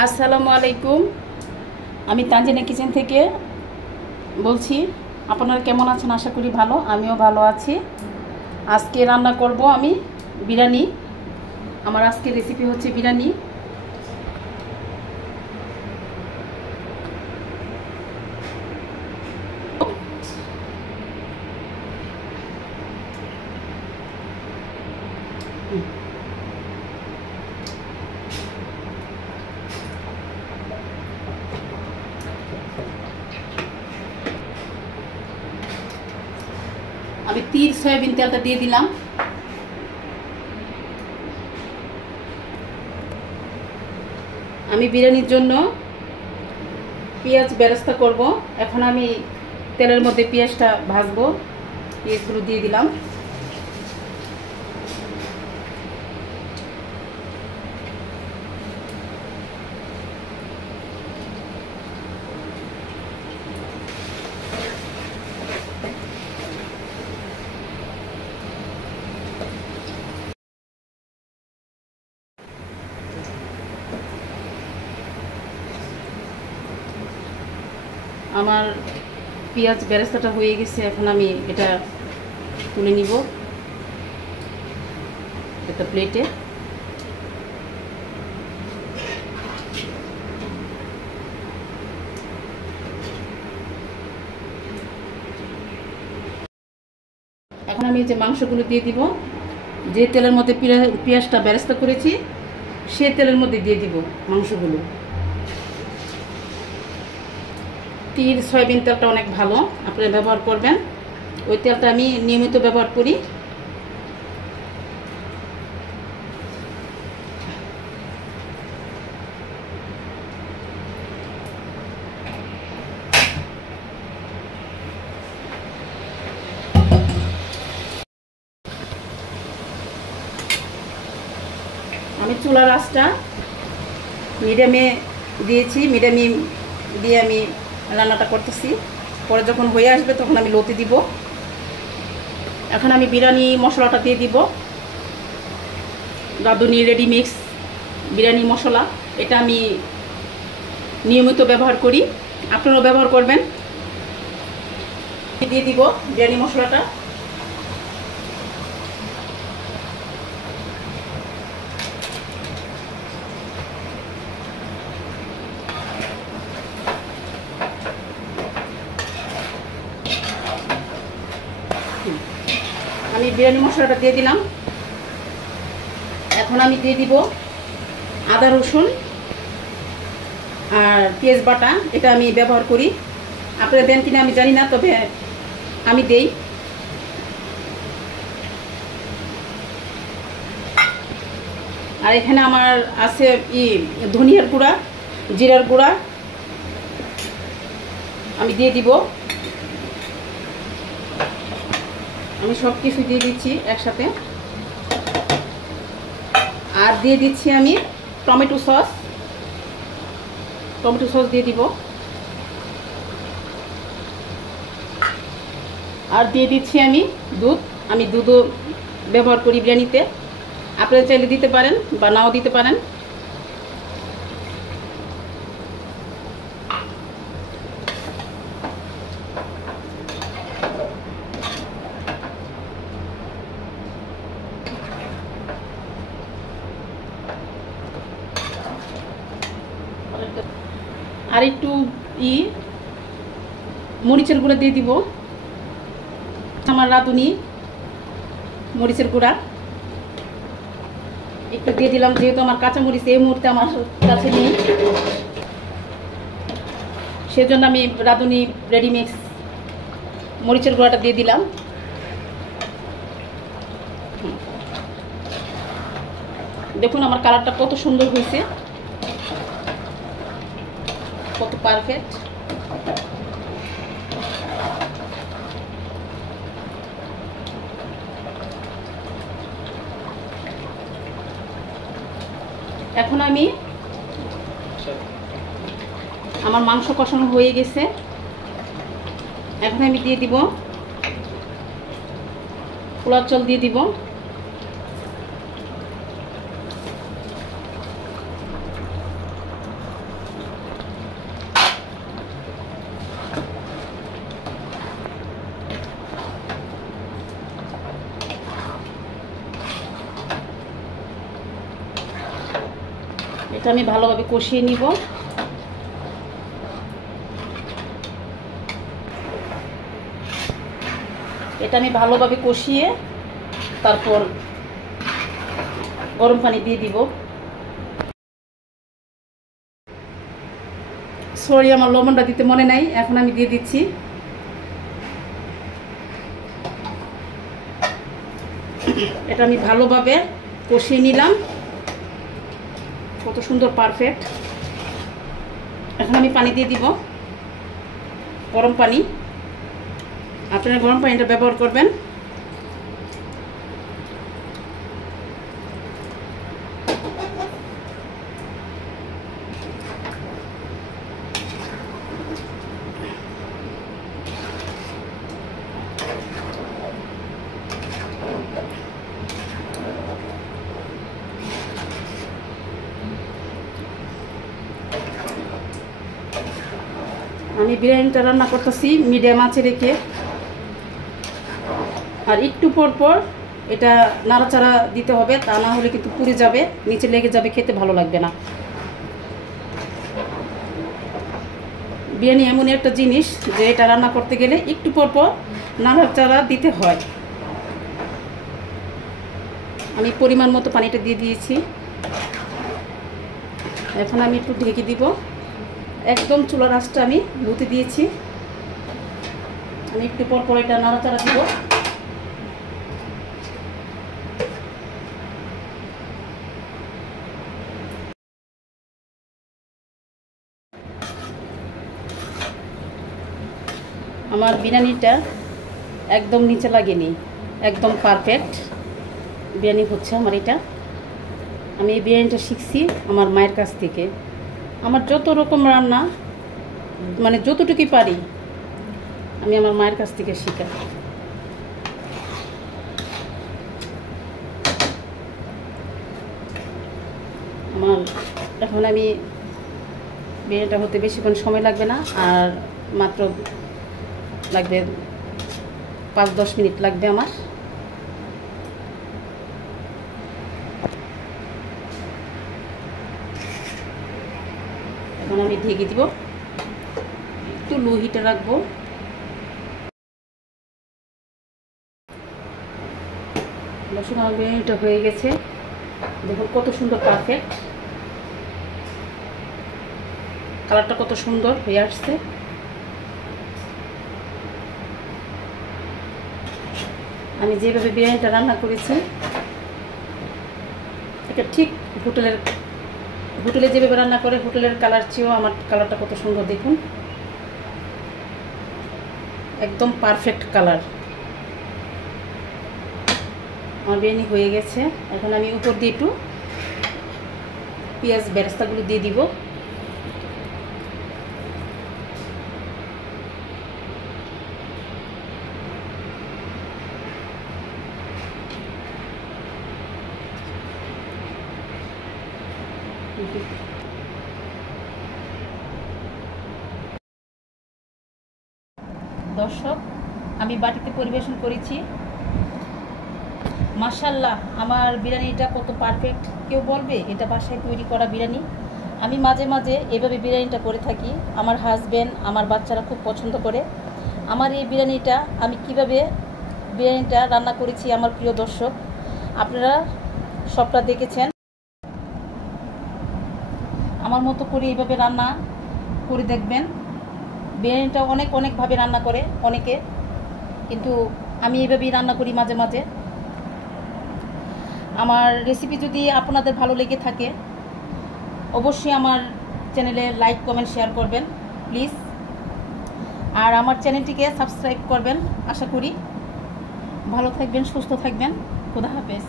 আসসালামু আলাইকুম। আমি তানজিনা কিচেন থেকে বলছি। আপনারা কেমন আছেন? আশা করি ভালো। আমিও ভালো আছি। আজকে রান্না করব আমি বিরিয়ানি। আমার আজকের রেসিপি হচ্ছে বিরিয়ানি। আমি 3 সয়াবিন তেলটা দিয়ে দিলাম। আমি বিরিয়ানির জন্য পেঁয়াজ বেরেস্তা করব। এখন আমি তেলের মধ্যে পেঁয়াজটা ভাজবো। পেঁয়াজগুলো দিয়ে দিলাম। আমার পেঁয়াজ বেরেস্তাটা হয়ে গেছে। এখন আমি এটা তুলে নিব একটা প্লেটে। এখন আমি যে মাংসগুলো দিয়ে দিব। যে তেলের মধ্যে পেঁয়াজটা বেরেস্তা করেছি সে তেলের মধ্যে দিয়ে দিব মাংসগুলো। তীর সয়াবিন তেলটা অনেক ভালো, আপনারা ব্যবহার করবেন। ওই তেলটা আমি নিয়মিত ব্যবহার করি। আমি চুলার আঁচটা মিডিয়ামে দিয়েছি। মিডিয়ামে দিয়ে আমি রান্নাটা করতেছি। পরে যখন হয়ে আসবে তখন আমি লোতে দিব। এখন আমি বিরিয়ানি মশলাটা দিয়ে দিব। রাঁধুনি রেডি মিক্স বিরিয়ানি মশলা, এটা আমি নিয়মিত ব্যবহার করি, আপনারাও ব্যবহার করবেন। দিয়ে দিব বিরিয়ানি মশলাটা। আমি বিরিয়ানি মশলাটা দিয়ে দিলাম। এখন আমি দিয়ে দিব আদা রসুন আর পেঁয়াজ বাটা। এটা আমি ব্যবহার করি, আপনারা দেন কিনা আমি জানি না, তবে আমি দেই। আর এখানে আমার আছে ধনিয়ার গুঁড়া, জিরার গুঁড়া আমি দিয়ে দিব। আমি সব কিছু দিয়ে দিচ্ছি একসাথে। আর দিয়ে দিচ্ছি আমি টমেটো সস দিয়ে দিব। আর দিয়ে দিচ্ছি আমি দুধ। আমি দুধও ব্যবহার করি বিরিয়ানিতে, আপনারা চাইলে দিতে পারেন বা নাও দিতে পারেন। আর একটু মরিচের গুঁড়া দিয়ে দিব। আমার রাঁধুনি মরিচের গুঁড়া একটু দিয়ে দিলাম, যেহেতু আমার কাঁচা মরিচ এই মুহূর্তে আমার কাছে নেই, সেজন্য আমি রাঁধুনি রেডি মিক্স মরিচের গুঁড়াটা দিয়ে দিলাম। দেখুন আমার কালারটা কত সুন্দর হয়েছে, কত পারফেক্ট। এখন আমি আমার মাংস কষানো হয়ে গেছে। এখন আমি দিয়ে দিব পোলার চাল দিয়ে দিব। এটা আমি ভালোভাবে কষিয়ে নিব। এটা আমি ভালোভাবে কষিয়ে তারপর গরম পানি দিয়ে দিব। সরি, আমার লবণটা দিতে মনে নাই, এখন আমি দিয়ে দিচ্ছি। এটা আমি ভালোভাবে কষিয়ে নিলাম, কত সুন্দর পারফেক্ট। এখন আমি পানি দিয়ে দিব, গরম পানি। আপনারা গরম পানিটা ব্যবহার করবেন। আমি বিরিয়ানিটা রান্না করতেছি মিডিয়াম আঁচে রেখে, আর একটু পর পর এটা নাড়াচাড়া দিতে হবে, তা না হলে কিন্তু পুড়ে যাবে, নিচে লেগে যাবে, খেতে ভালো লাগবে না। বিরিয়ানি এমন একটা জিনিস যে এটা রান্না করতে গেলে একটু পর পর নাড়াচাড়া দিতে হয়। আমি পরিমাণ মতো পানিটা দিয়ে দিয়েছি। এখন আমি একটু ঢেকে দিব। একদম চুলার আঁচটা আমি লুতে দিয়েছি। আমি একটু পর পর এটা নাড়াচাড়া দিব। আমার বিরিয়ানিটা একদম নিচে লাগেনি, একদম পারফেক্ট বিরিয়ানি হচ্ছে আমার এটা। আমি এই বিরিয়ানিটা শিখছি আমার মায়ের কাছ থেকে। আমার যত রকম রান্না, মানে যতটুকুই পারি, আমি আমার মায়ের কাছ থেকে শিখা। আমার এখন আমি বিরিয়ানিটা হতে বেশিক্ষণ সময় লাগবে না, আর মাত্র লাগবে 5-10 মিনিট লাগবে আমার। এখন আমি ঢেকে দিব, একটু লো হিটে রাখবো। রসুন আর বিরিয়ানিটা হয়ে গেছে, দেখুন কত সুন্দর পারফেক্ট কালারটা, কত সুন্দর হয়ে আসছে। আমি যেভাবে বিরিয়ানিটা রান্না করেছি এটা ঠিক হোটেলে যেভাবে রান্না করে হোটেলের কালার চেয়েও আমার কালারটা কত সুন্দর, দেখুন একদম পারফেক্ট কালার। আমার বিরিয়ানি হয়ে গেছে। এখন আমি উপর দিয়ে একটু পেঁয়াজ বেরেস্তাগুলো দিয়ে দিব। দর্শক, আমি বাটিতে পরিবেশন করেছি। মাশাআল্লাহ, আমার বিরিয়ানিটা কত পারফেক্ট। কেউ বলবে এটা বাসায় তৈরি করা বিরিয়ানি। আমি মাঝে মাঝে এভাবে বিরিয়ানিটা করে থাকি। আমার হাজব্যান্ড, আমার বাচ্চারা খুব পছন্দ করে আমার এই বিরিয়ানিটা। আমি কিভাবে বিরিয়ানিটা রান্না করেছি আমার প্রিয় দর্শক, আপনারা সবটা দেখেছেন। আমার মতো করে এইভাবে রান্না করে দেখবেন। বিরিয়ানিটা অনেকভাবে রান্না করে অনেকে, কিন্তু আমি এইভাবেই রান্না করি মাঝে মাঝে। আমার রেসিপি যদি আপনাদের ভালো লেগে থাকে অবশ্যই আমার চ্যানেলে লাইক, কমেন্ট, শেয়ার করবেন প্লিজ। আর আমার চ্যানেলটিকে সাবস্ক্রাইব করবেন। আশা করি ভালো থাকবেন, সুস্থ থাকবেন। খোদা হাফেজ।